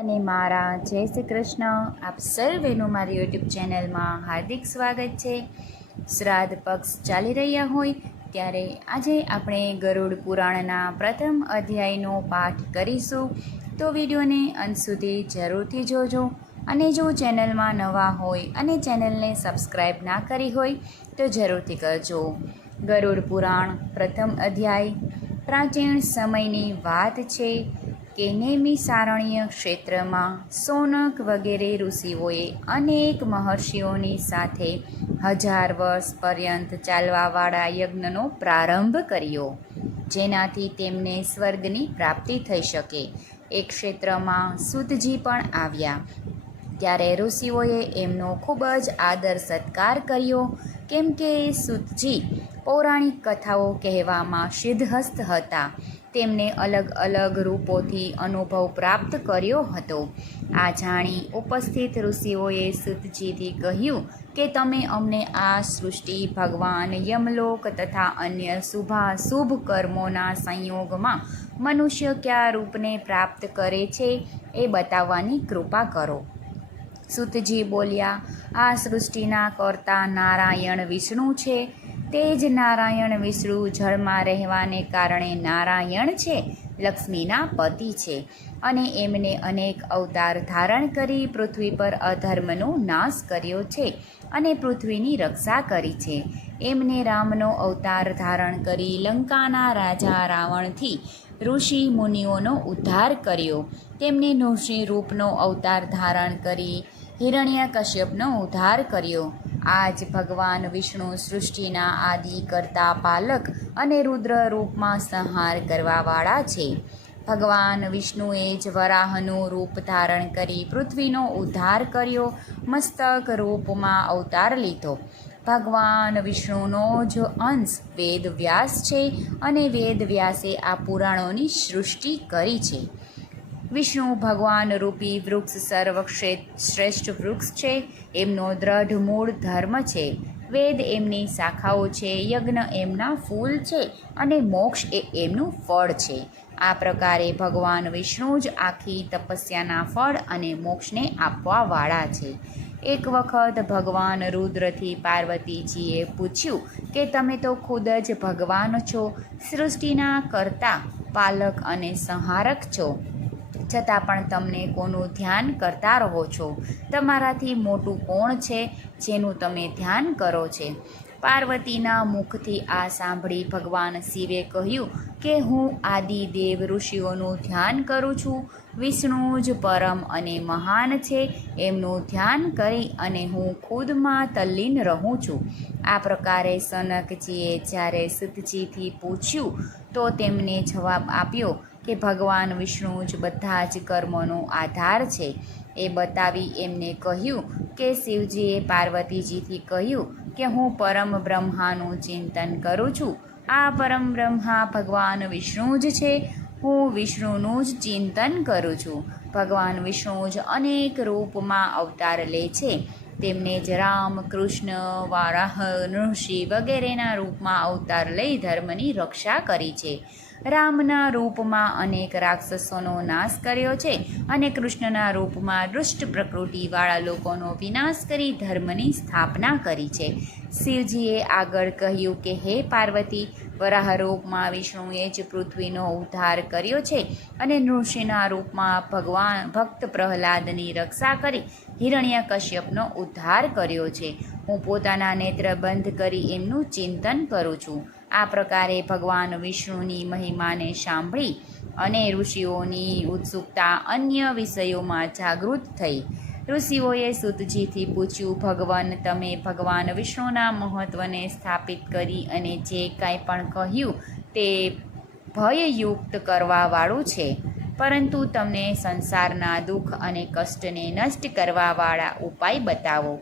અને મારા જય શ્રી કૃષ્ણ. આપ સર્વેનું મારી યુટ્યુબ ચેનલમાં હાર્દિક સ્વાગત છે. શ્રાદ્ધ પક્ષ ચાલી રહ્યા હોય ત્યારે આજે આપણે ગરુડ પુરાણના પ્રથમ અધ્યાયનો પાઠ કરીશું. તો વિડીયોને અંત સુધી જરૂરથી જોજો અને જો ચેનલમાં નવા હોય અને ચેનલને સબસ્ક્રાઈબ ના કરી હોય તો જરૂરથી કરજો. ગરુડ પુરાણ પ્રથમ અધ્યાય. પ્રાચીન સમયની વાત છે. કે નેમી સારણ્ય ક્ષેત્રમાં સોનક વગેરે ઋષિઓએ અનેક મહર્ષિઓની સાથે હજાર વર્ષ પર્યંત ચાલવાવાળા યજ્ઞનો પ્રારંભ કર્યો, જેનાથી તેમને સ્વર્ગની પ્રાપ્તિ થઈ શકે. એ ક્ષેત્રમાં સુતજી પણ આવ્યા. ત્યારે ઋષિઓએ એમનો ખૂબ જ આદર સત્કાર કર્યો, કેમ કે સુતજી પૌરાણિક કથાઓ કહેવામાં સિદ્ધહસ્ત હતા. તેમને અલગ અલગ રૂપોથી અનુભવ પ્રાપ્ત કર્યો હતો. આ જાણી ઉપસ્થિત ઋષિઓએ સુતજીથી કહ્યું કે તમે અમને આ સૃષ્ટિ ભગવાન યમલોક તથા અન્ય શુભાશુભ કર્મોના સંયોગમાં મનુષ્ય કયા રૂપને પ્રાપ્ત કરે છે એ બતાવવાની કૃપા કરો. સુતજી બોલ્યા, આ સૃષ્ટિના કર્તા નારાયણ વિષ્ણુ છે. તે જ નારાયણ વિષ્ણુ જળમાં રહેવાને કારણે નારાયણ છે, લક્ષ્મીના પતિ છે અને એમને અનેક અવતાર ધારણ કરી પૃથ્વી પર અધર્મનો નાશ કર્યો છે અને પૃથ્વીની રક્ષા કરી છે. એમને રામનો અવતાર ધારણ કરી લંકાના રાજા રાવણથી ઋષિ મુનિઓનો ઉદ્ધાર કર્યો. તેમને નૃષિ રૂપનો અવતાર ધારણ કરી હિરણ્યકશ્યપનો ઉદ્ધાર કર્યો. આજ ભગવાન વિષ્ણુ સૃષ્ટિના આદિ કરતા પાલક અને રુદ્ર રૂપમાં સંહાર કરવાવાળા છે. ભગવાન વિષ્ણુએ જ વરાહનું રૂપ ધારણ કરી પૃથ્વીનો ઉદ્ધાર કર્યો, મસ્તક રૂપમાં અવતાર લીધો. ભગવાન વિષ્ણુનો જ અંશ વેદવ્યાસ છે અને વેદવ્યાસે આ પુરાણોની સૃષ્ટિ કરી છે. વિષ્ણુ ભગવાન રૂપી વૃક્ષ સર્વક્ષેત્ર શ્રેષ્ઠ વૃક્ષ છે. એમનો દ્રઢ મૂળ ધર્મ છે. વેદ એમની શાખાઓ છે. યજ્ઞ એમના ફૂલ છે અને મોક્ષ એ એમનું ફળ છે. આ પ્રકારે ભગવાન વિષ્ણુ જ આખી તપસ્યાના ફળ અને મોક્ષને આપવાવાળા છે. એક વખત ભગવાન રુદ્રથી પાર્વતીજીએ પૂછ્યું કે, તમે તો ખુદ જ ભગવાન છો. સૃષ્ટિના કરતા, પાલક અને સંહારક છો. છતાં પણ તમને કોનું ધ્યાન કરતા રહો છો? તમારાથી મોટું કોણ છે જેનું તમે ધ્યાન કરો છે? પાર્વતીના મુખથી આ સાંભળી ભગવાન શિવે કહ્યું કે, હું આદિદેવ ઋષિઓનું ધ્યાન કરું છું. વિષ્ણુ જ પરમ અને મહાન છે. એમનું ધ્યાન કરી અને હું ખુદમાં તલ્લીન રહું છું. આ પ્રકારે સનકજીએ જ્યારે સિદ્ધજીથી પૂછ્યું તો તેમને જવાબ આપ્યો કે ભગવાન, વિષ્ણુ જ બધા જ કર્મોનો આધાર છે. એ બતાવી એમને કહ્યું કે શિવજીએ પાર્વતીજીથી કહ્યું કે હું પરમ બ્રહ્માનું ચિંતન કરું છું. આ પરમ બ્રહ્મા ભગવાન, વિષ્ણુ જ છે. હું વિષ્ણુનું જ ચિંતન કરું છું. ભગવાન, વિષ્ણુ જ અનેક રૂપમાં અવતાર લે છે. તેમને જ રામ, કૃષ્ણ વારાહ નૃષિ વગેરેના રૂપમાં અવતાર લઈ ધર્મની રક્ષા કરી છે. રામના રૂપમાં અનેક રાક્ષસોનો નાશ કર્યો છે અને કૃષ્ણના રૂપમાં દુષ્ટ પ્રકૃતિવાળા લોકોનો વિનાશ કરી ધર્મની સ્થાપના કરી છે. શિવજીએ આગળ કહ્યું કે, હે પાર્વતી, વરાહ રૂપમાં વિષ્ણુએ જ પૃથ્વીનો ઉદ્ધાર કર્યો છે અને નૃષિના રૂપમાં ભગવાન, ભક્ત પ્રહલાદની રક્ષા કરી હિરણ્ય કશ્યપનો ઉદ્ધાર કર્યો છે. હું પોતાના નેત્ર બંધ કરી એમનું ચિંતન કરું છું. આ પ્રકારે ભગવાન વિષ્ણુની મહિમાને સાંભળી અને ઋષિઓની ઉત્સુકતા અન્ય વિષયોમાં જાગૃત થઈ. ઋષિઓએ સુતજીથી પૂછ્યું, ભગવાન, તમે ભગવાન વિષ્ણુના મહત્ત્વને સ્થાપિત કરી અને જે કાંઈ પણ કહ્યું તે ભયયુક્ત કરવાવાળું છે. પરંતુ તમને સંસારના દુઃખ અને કષ્ટને નષ્ટ કરવાવાળા ઉપાય બતાવો.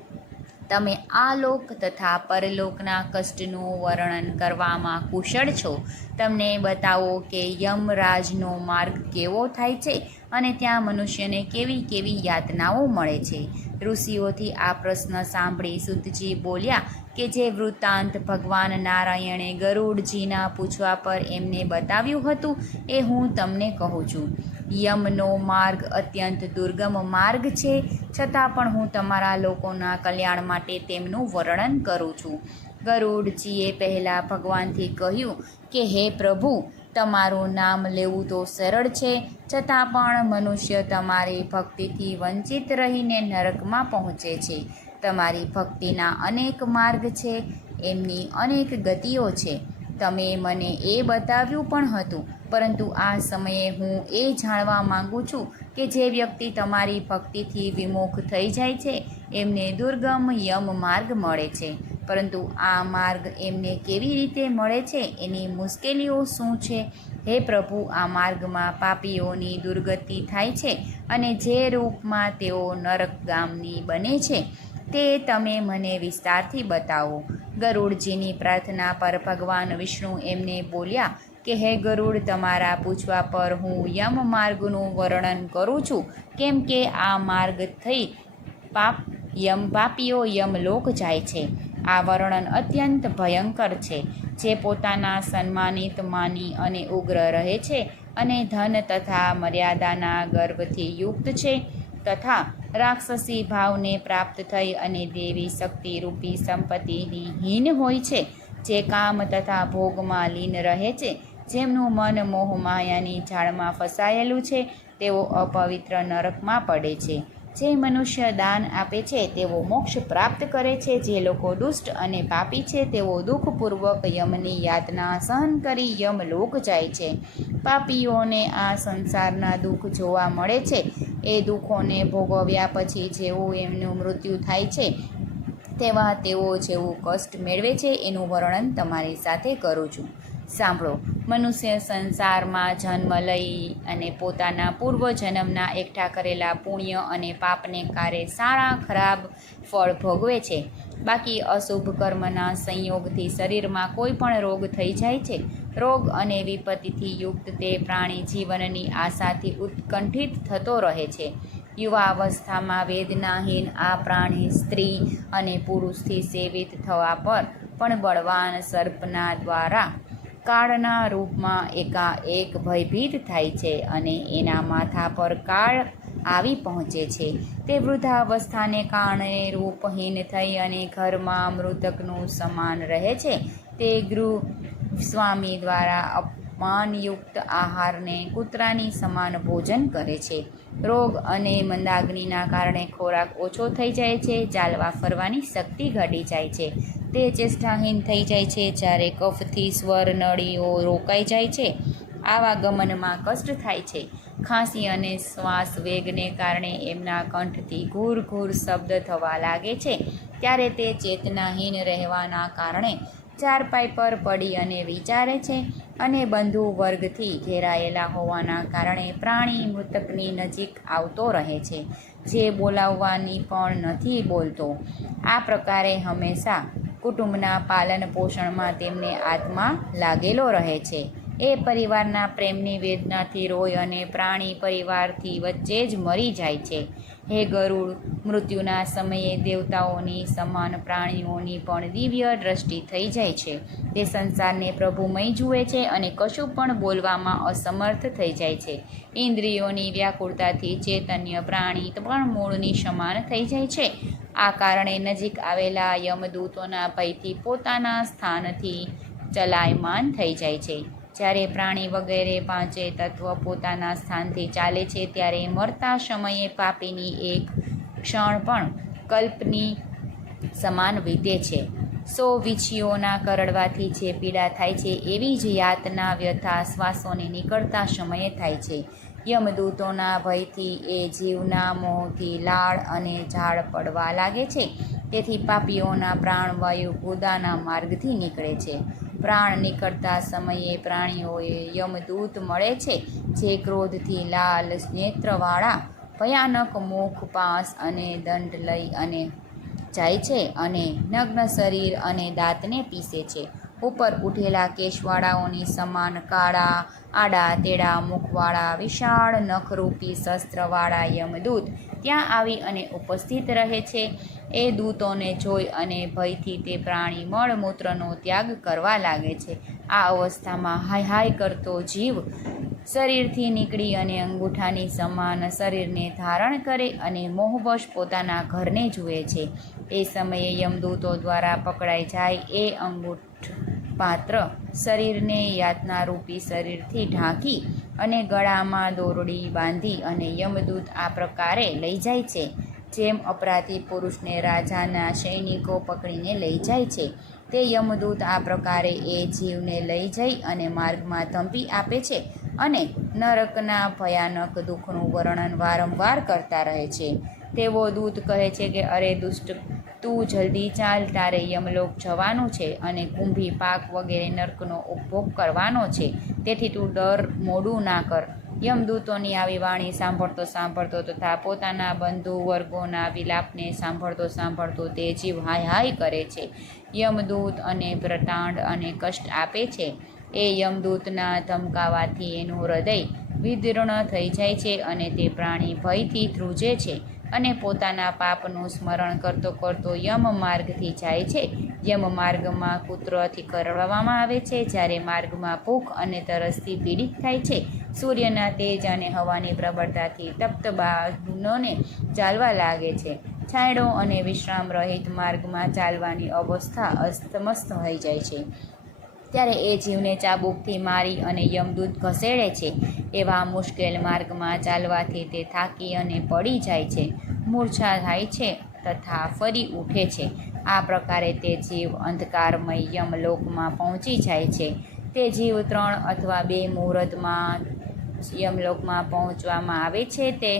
તમે આ લોક તથા પરલોકના કષ્ટનું વર્ણન કરવામાં કુશળ છો. તમને બતાવો કે યમરાજનો માર્ગ કેવો થાય છે અને ત્યાં મનુષ્યને કેવી કેવી યાતનાઓ મળે છે. ઋષિઓથી આ પ્રશ્ન સાંભળી સુતજી બોલ્યા કે જે વૃત્તાંત ભગવાન નારાયણે ગરુડજીના પૂછવા પર એમને બતાવ્યું હતું એ હું તમને કહું છું. યમનો માર્ગ અત્યંત દુર્ગમ માર્ગ છે. છતાં પણ હું તમારા લોકોના કલ્યાણ માટે તેમનું વર્ણન કરું છું. ગરુડજીએ પહેલાં ભગવાનથી કહ્યું કે, હે પ્રભુ, તમારું નામ લેવું તો સરળ છે. છતાં પણ મનુષ્ય તમારી ભક્તિથી વંચિત રહીને નરકમાં પહોંચે છે. તમારી ભક્તિના અનેક માર્ગ છે. એમની અનેક ગતિઓ છે. તમે મને એ બતાવ્યું પણ હતું પરંતુ આ સમયે હું એ જાણવા માંગુ છું કે જે વ્યક્તિ તમારી ભક્તિથી વિમુખ થઈ જાય છે, એમને દુર્ગમ યમ માર્ગ મળે છે. પરંતુ આ માર્ગ એમને કેવી રીતે મળે છે, એની મુશ્કેલીઓ શું છે? હે પ્રભુ, આ માર્ગમાં પાપીઓની દુર્ગતિ થાય છે અને જે રૂપમાં તેઓ નરકગામની બને છે, તે તમે મને વિસ્તારથી બતાવો. ગરુડજીની પ્રાર્થના પર ભગવાન વિષ્ણુ એમને બોલ્યા કે હે ગરુડ, તમારા પૂછવા પર હું યમ માર્ગનું વર્ણન કરું છું. કેમ કે આ માર્ગ થઈ પાપ, યમ પાપીઓ યમલોક જાય છે. આ વર્ણન અત્યંત ભયંકર છે. જે પોતાના સન્માનિત માની અને ઉગ્ર રહે છે અને ધન તથા મર્યાદાના ગર્વથી યુક્ત છે તથા રાક્ષસી ભાવને પ્રાપ્ત થઈ અને દેવી શક્તિ રૂપી સંપત્તિની હીન હોય છે. જે કામ તથા ભોગમાં લીન રહે છે જેમનું મન મોહ માયાની જાળમાં ફસાયેલું છે, તેઓ અપવિત્ર નરકમાં પડે છે. જે મનુષ્ય દાન આપે છે, તેઓ મોક્ષ પ્રાપ્ત કરે છે. જે લોકો દુષ્ટ અને પાપી છે, તેઓ દુઃખપૂર્વક યમની યાતના સહન કરી યમલોક જાય છે. પાપીઓને આ સંસારના દુઃખ જોવા મળે છે. એ દુઃખોને ભોગવ્યા પછી જેવું એમનું મૃત્યુ થાય છે, તેવા તેઓ જેવું કષ્ટ મેળવે છે. એનું વર્ણન તમારી સાથે કરું છું. સાંભળો મનુષ્ય સંસારમાં જન્મ લઈ અને પોતાના પૂર્વજન્મના એકઠા કરેલા પુણ્ય અને પાપને કારે સારા, ખરાબ ફળ ભોગવે છે. બાકી અશુભ કર્મના સંયોગથી શરીરમાં કોઈ પણ રોગ થઈ જાય છે. રોગ અને વિપત્તિથી યુક્ત તે પ્રાણી જીવનની આશાથી ઉત્કંઠિત થતો રહે છે. યુવા અવસ્થામાં વેદનાહીન આ પ્રાણી સ્ત્રી અને પુરુષથી સેવિત થવા પર પણ બળવાન સર્પના દ્વારા કાળના રૂપમાં એકાએક ભયભીત થાય છે અને એના માથા પર કાળ આવી પહોંચે છે. તે વૃદ્ધાવસ્થાને કારણે રૂપહીન થઈ અને ઘરમાં મૃતકનું સમાન રહે છે. તે ગૃહ સ્વામી દ્વારા અપમાનયુક્ત આહારને કૂતરાની સમાન ભોજન કરે છે. રોગ અને મંદાગ્નિના કારણે ખોરાક ઓછો થઈ જાય છે, ચાલવા ફરવાની શક્તિ ઘટી જાય છે. તે ચેષ્ટાહીન થઈ જાય છે જ્યારે કફથી સ્વર નળીઓ રોકાઈ જાય છે. આવા ગમનમાં કષ્ટ થાય છે. ખાંસી અને શ્વાસ વેગને કારણે એમના કંઠથી ઘૂર ઘૂર શબ્દ થવા લાગે છે. ત્યારે તે ચેતનાહીન રહેવાના કારણે ચારપાઈ પર પડી અને વિચારે છે અને બંધુ વર્ગથી ઘેરાયેલા હોવાના કારણે પ્રાણી મૃતકની નજીક આવતો રહે છે. જે બોલાવવાની પણ નથી બોલતો. આ પ્રકારે હંમેશા કુટુંબના પાલન પોષણમાં તેમને આત્મા લાગેલો રહે છે. એ પરિવારના પ્રેમની વેદનાથી રોય અને પ્રાણી પરિવારથી વચ્ચે જ મરી જાય છે. હે ગરુડ, મૃત્યુના સમયે દેવતાઓની સમાન પ્રાણીઓની પણ દિવ્ય દ્રષ્ટિ થઈ જાય છે. તે સંસારને પ્રભુમય જુએ છે અને કશું પણ બોલવામાં અસમર્થ થઈ જાય છે. ઇન્દ્રિયોની વ્યાકુળતાથી ચૈતન્ય પ્રાણી પણ મૂળની સમાન થઈ જાય છે. આ કારણે નજીક આવેલા યમદૂતોના ભયથી પોતાના સ્થાનથી ચલાયમાન થઈ જાય છે. જ્યારે પ્રાણી વગેરે પાંચે તત્વ પોતાના સ્થાનથી ચાલે છે, ત્યારે મરતા સમયે પાપીની એક ક્ષણ પણ કલ્પની સમાન વીતે છે. સો વીછીઓના કરડવાથી જે પીડા થાય છે, એવી જ યાતના વ્યથા શ્વાસોને નીકળતા સમયે થાય છે. યમદૂતોના ભયથી એ જીવના મોહથી લાળ અને ઝાડ પડવા લાગે છે. તેથી પાપીઓના પ્રાણવાયુ ગુદાના માર્ગથી નીકળે છે. પ્રાણ નીકળતા સમયે પ્રાણીઓએ યમદૂત મળે છે, જે ક્રોધથી લાલ નેત્રવાળા, ભયાનક મુખ પાસ અને દંડ લઈ અને જાય છે અને નગ્ન શરીર અને દાંતને પીસે છે. ઉપર ઉઠેલા કેશવાળાઓની સમાન કાળા, આડા, તેડા, મુખવાળા, વિશાળ, નખરૂપી શસ્ત્રવાળા યમદૂત ત્યાં આવી અને ઉપસ્થિત રહે છે. એ દૂતોને જોઈ અને ભયથી તે પ્રાણી મળમૂત્રનો ત્યાગ કરવા લાગે છે. આ અવસ્થામાં હાય હાય કરતો જીવ શરીરથી નીકળી અને અંગૂઠાની સમાન શરીરને ધારણ કરે અને મોહવશ પોતાના ઘરને જુએ છે. એ સમયે યમદૂતો દ્વારા પકડાઈ જાય એ અંગૂઠ પાત્ર શરીરને યાતનારૂપી શરીરથી ઢાંકી અને ગળામાં દોરડી બાંધી અને યમદૂત આ પ્રકારે લઈ જાય છે. જેમ અપરાધી પુરુષને રાજાના સૈનિકો પકડીને લઈ જાય છે, તે યમદૂત આ પ્રકારે એ જીવને લઈ જઈ અને માર્ગમાં ધંપી આપે છે અને નરકના ભયાનક દુઃખનું વર્ણન વારંવાર કરતા રહે છે. તેવો દૂત કહે છે કે, અરે દુષ્ટ તું જલ્દી ચાલ, તારે યમલોક જવાનું છે અને કુંભી પાક વગેરે નર્કનો ઉપભોગ કરવાનો છે. તેથી તું ડર મોડું ના કર. યમદૂતોની આવી વાણી સાંભળતો સાંભળતો તથા પોતાના બંધુ વર્ગોના વિલાપને સાંભળતો સાંભળતો તે જીવ હાય હાય કરે છે. યમદૂત અને પ્રતાંડ અને કષ્ટ આપે છે. એ યમદૂતના ધમકાવાથી એનું હૃદય વિદીર્ણ થઈ જાય છે અને તે પ્રાણી ભયથી ધ્રુજે છે. અને પોતાના પાપનું સ્મરણ કરતો કરતો યમ માર્ગથી જાય છે. યમ માર્ગમાં કૂતરોથી કરડવામાં આવે છે. જ્યારે માર્ગમાં ભૂખ અને તરસથી પીડિત થાય છે. સૂર્યના તેજ અને હવાની પ્રબળતાથી તપ્ત બાહુનોને ચાલવા લાગે છે. છાંયડો અને વિશ્રામ રહિત માર્ગમાં ચાલવાની અવસ્થા અસ્તમસ્ત થઈ જાય છે. ત્યારે એ જીવને ચાબુકથી મારી અને યમદૂત ઘસેડે છે. એવા મુશ્કેલ માર્ગમાં ચાલવાથી તે થાકી અને પડી જાય છે. મૂર્છા થાય છે તથા ફરી ઉઠે છે. આ પ્રકારે તે જીવ અંધકારમય યમલોકમાં પહોંચી જાય છે. તે જીવ ત્રણ અથવા બે મુહૂર્તમાં યમલોકમાં પહોંચવામાં આવે છે. તે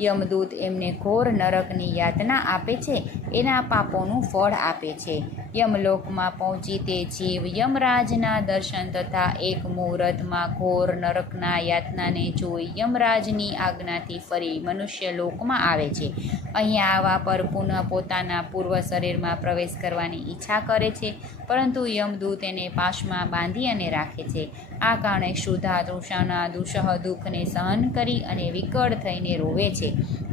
યમદૂત એમને ઘોર નરકની યાતના આપે છે. એના પાપોનું ફળ આપે છે. યમલોકમાં પહોંચી તે જીવ યમરાજના દર્શન તથા એક મુહૂર્તમાં ઘોર નરકના યાતનાને જોઈ યમરાજની આજ્ઞાથી ફરી મનુષ્ય લોકમાં આવે છે. અહીંયા આવા પર પુનઃ પોતાના પૂર્વ શરીરમાં પ્રવેશ કરવાની ઈચ્છા કરે છે, પરંતુ યમદૂત એને પાશમાં બાંધી અને રાખે છે. આ કારણે ક્ષુધા તૃષાના દુષહ દુઃખને સહન કરી અને વિકળ થઈને રોવે છે.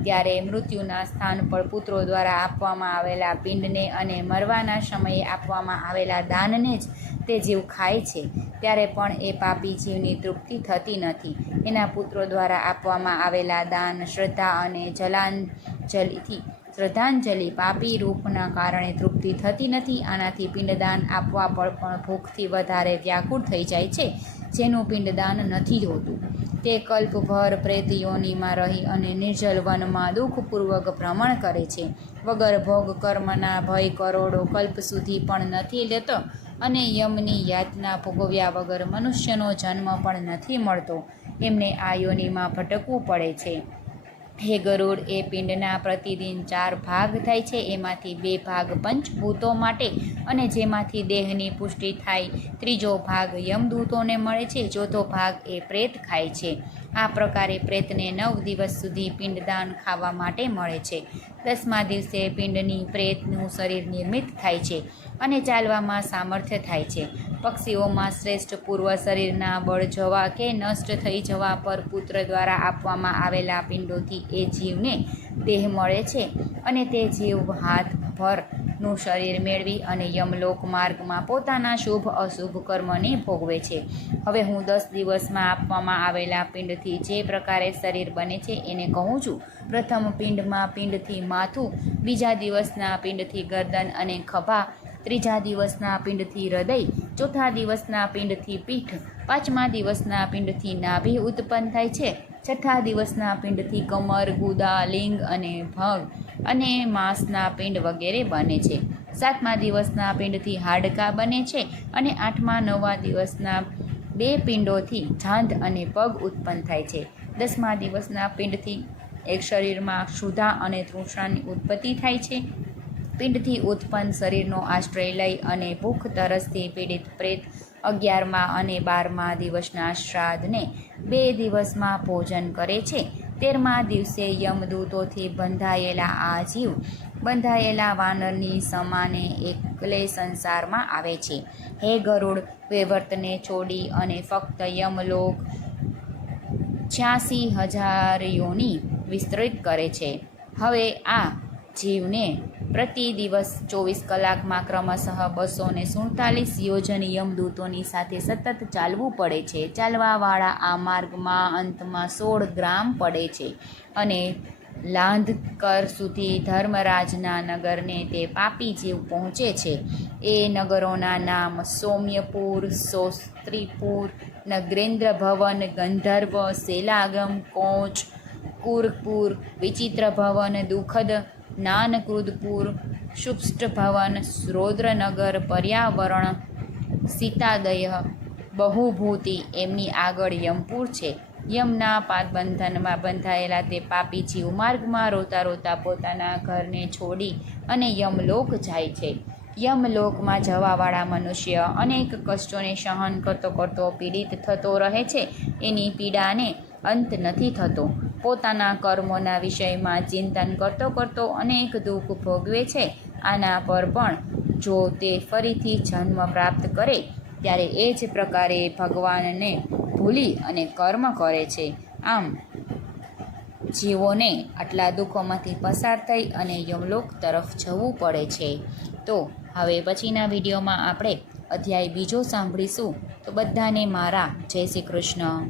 ત્યારે મૃત્યુના સ્થાન પર પુત્રો દ્વારા આપવામાં આવેલા પિંડને અને મરવાના સમયે આપવામાં આવેલા દાનને જ તે જીવ ખાય છે. ત્યારે પણ એ પાપી જીવની તૃપ્તિ થતી નથી. એના પુત્રો દ્વારા આપવામાં આવેલા દાન, શ્રદ્ધા અને જલાંજલિથી, શ્રદ્ધાંજલિ પાપી રૂપના કારણે તૃપ્તિ થતી નથી. આનાથી પિંડદાન આપવા પર પણ ભૂખથી વધારે વ્યાકુળ થઈ જાય છે. જેનું પિંડદાન નથી હોતું. તે કલ્પભર પ્રેત યોનિમાં રહી અને નિર્જલ વનમાં દુઃખપૂર્વક ભ્રમણ કરે છે. વગર ભોગ કર્મના ભય કરોડો કલ્પ સુધી પણ નથી લેતો અને યમની યાતના ભોગવ્યા વગર મનુષ્યનો જન્મ પણ નથી મળતો. એમને આ યોનિમાં ભટકવું પડે છે. હે ગરુડ, એ પિંડના પ્રતિદિન ચાર ભાગ થાય છે. એમાંથી બે ભાગ પંચભૂતો માટે અને જેમાંથી દેહની પુષ્ટિ થાય. ત્રીજો ભાગ યમદૂતોને મળે છે. ચોથો ભાગ એ પ્રેત ખાય છે. આ પ્રકારે પ્રેતને નવ દિવસ સુધી પિંડદાન ખાવા માટે મળે છે. દસમા દિવસે પિંડની પ્રેતનું શરીર નિર્મિત થાય છે અને ચાલવામાં સામર્થ્ય થાય છે. પક્ષીઓમાં શ્રેષ્ઠ પૂર્વ શરીરના બળ જવા કે નષ્ટ થઈ જવા પર પુત્ર દ્વારા આપવામાં આવેલા પિંડોથી એ જીવને દેહ મળે છે અને તે જીવ હાથ ભરનું શરીર મેળવી અને યમલોક માર્ગમાં પોતાના શુભ અશુભ કર્મને ભોગવે છે. હવે હું દસ દિવસમાં આપવામાં આવેલા પિંડથી જે પ્રકારે શરીર બને છે એને કહું છું. પ્રથમ પિંડમાં પિંડથી માથું, બીજા દિવસના પિંડથી ગરદન અને ખભા, ત્રીજા દિવસના પિંડથી હૃદય, ચોથા દિવસના પિંડથી પીઠ, પાંચમા દિવસના પિંડથી નાભી ઉત્પન્ન થાય છે. છઠ્ઠા દિવસના પિંડથી કમર, ગુદા, લિંગ અને ભગ અને માંસના પિંડ વગેરે બને છે. સાતમા દિવસના પિંડથી હાડકાં બને છે અને આઠમા, નવમા દિવસના બે પિંડોથી જાંધ અને પગ ઉત્પન્ન થાય છે. દસમા દિવસના પિંડથી એક શરીરમાં ક્ષુધા અને તૃષ્ણાની ઉત્પત્તિ થાય છે. પિંડથી ઉત્પન્ન શરીરનો આશ્રય લઈ અને ભૂખ તરસથી પીડિત પ્રેત અગિયારમા અને બારમા દિવસના શ્રાદ્ધને બે દિવસમાં ભોજન કરે છે. તેરમા દિવસે યમદૂતોથી બંધાયેલા આ જીવ, બંધાયેલા વાનરની સમાને એકલે સંસારમાં આવે છે. હે ગરુડ, વૈવર્તને છોડી અને ફક્ત યમલોક છ્યાસી હજાર વિસ્તૃત કરે છે. હવે આ જીવને પ્રતિ દિવસ ચોવીસ કલાકમાં ક્રમશઃ બસો ને સુડતાલીસ યોજન યમદૂતોની સાથે સતત ચાલવું પડે છે. ચાલવાવાળા આ માર્ગમાં અંતમાં સોળ ગ્રામ પડે છે અને લાંધકર સુધી ધર્મરાજના નગરને તે પાપી જીવ પહોંચે છે. એ નગરોના નામ સૌમ્યપુર, સોસ્ત્રીપુર નગરેન્દ્ર ભવન ગંધર્વ, સેલાગમ, કોચ, કુરપુર વિચિત્ર ભવન દુઃખદ નાનકૃદપુર શુષ્ટ ભવન રૌદ્રનગર પર્યાવરણ, સીતાદય, બહુભૂતિ એમની આગળ યમપુર છે. યમના પાદબંધનમાં બંધાયેલા તે પાપી જીવ માર્ગમાં રોતા રોતા પોતાના ઘરને છોડી અને યમલોક જાય છે. યમલોકમાં જવાવાળા મનુષ્ય અનેક કષ્ટોને સહન કરતો કરતો પીડિત થતો રહે છે. એની પીડાને અંત નથી થતો. પોતાના કર્મોના વિષયમાં ચિંતન કરતો કરતો અનેક દુઃખ ભોગવે છે. આના પર પણ જો તે ફરીથી જન્મ પ્રાપ્ત કરે, ત્યારે એ જ પ્રકારે ભગવાનને ભૂલી અને કર્મ કરે છે. આમ, જીવોને આટલા દુઃખોમાંથી પસાર થઈ અને યમલોક તરફ જવું પડે છે. તો, હવે પછીના વિડીયોમાં આપણે અધ્યાય બીજો સાંભળીશું. તો બધાને મારા જય શ્રી કૃષ્ણ.